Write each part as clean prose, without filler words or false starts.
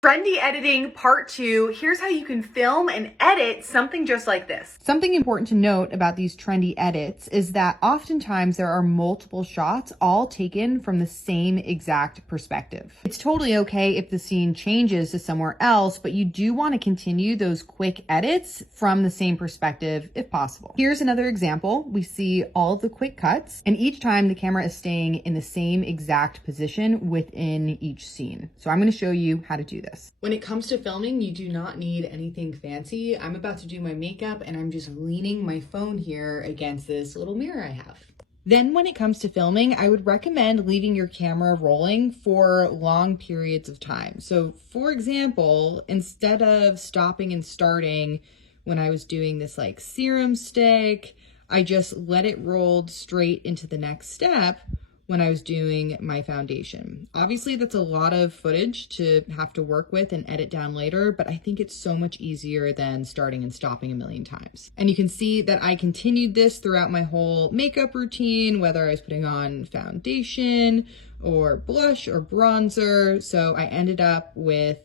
Trendy editing part 2. Here's how you can film and edit something just like this. Something important to note about these trendy edits is that oftentimes there are multiple shots all taken from the same exact perspective. It's totally okay if the scene changes to somewhere else, but you do want to continue those quick edits from the same perspective if possible. Here's another example. We see all of the quick cuts, and each time the camera is staying in the same exact position within each scene. So I'm going to show you how to do this. When it comes to filming, you do not need anything fancy. I'm about to do my makeup and I'm just leaning my phone here against this little mirror I have. Then when it comes to filming, I would recommend leaving your camera rolling for long periods of time. So for example, instead of stopping and starting when I was doing this like serum stick, I just let it roll straight into the next step when I was doing my foundation. Obviously, that's a lot of footage to have to work with and edit down later, but I think it's so much easier than starting and stopping a million times. And you can see that I continued this throughout my whole makeup routine, whether I was putting on foundation or blush or bronzer. So I ended up with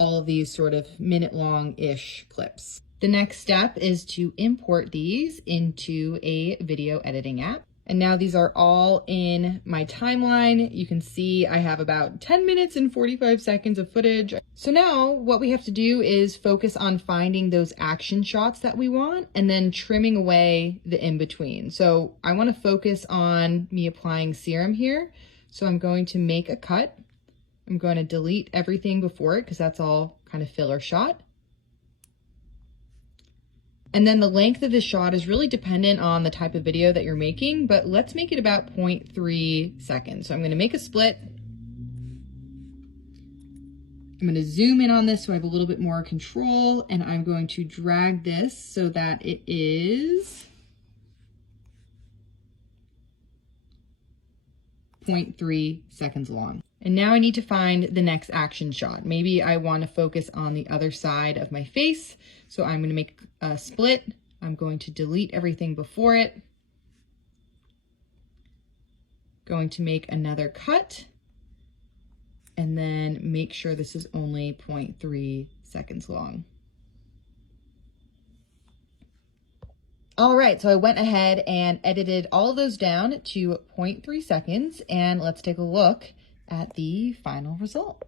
all of these sort of minute-long-ish clips. The next step is to import these into a video editing app. And now these are all in my timeline. You can see I have about 10 minutes and 45 seconds of footage. So now what we have to do is focus on finding those action shots that we want and then trimming away the in-between. So I want to focus on me applying serum here. So I'm going to make a cut. I'm going to delete everything before it because that's all kind of filler shot. And then the length of this shot is really dependent on the type of video that you're making, but let's make it about 0.3 seconds. So I'm going to make a split. I'm going to zoom in on this so I have a little bit more control, and I'm going to drag this so that it is 0.3 seconds long. And now I need to find the next action shot. Maybe I want to focus on the other side of my face. So I'm going to make a split. I'm going to delete everything before it. Going to make another cut. And then make sure this is only 0.3 seconds long. All right, so I went ahead and edited all of those down to 0.3 seconds, and let's take a look at the final result.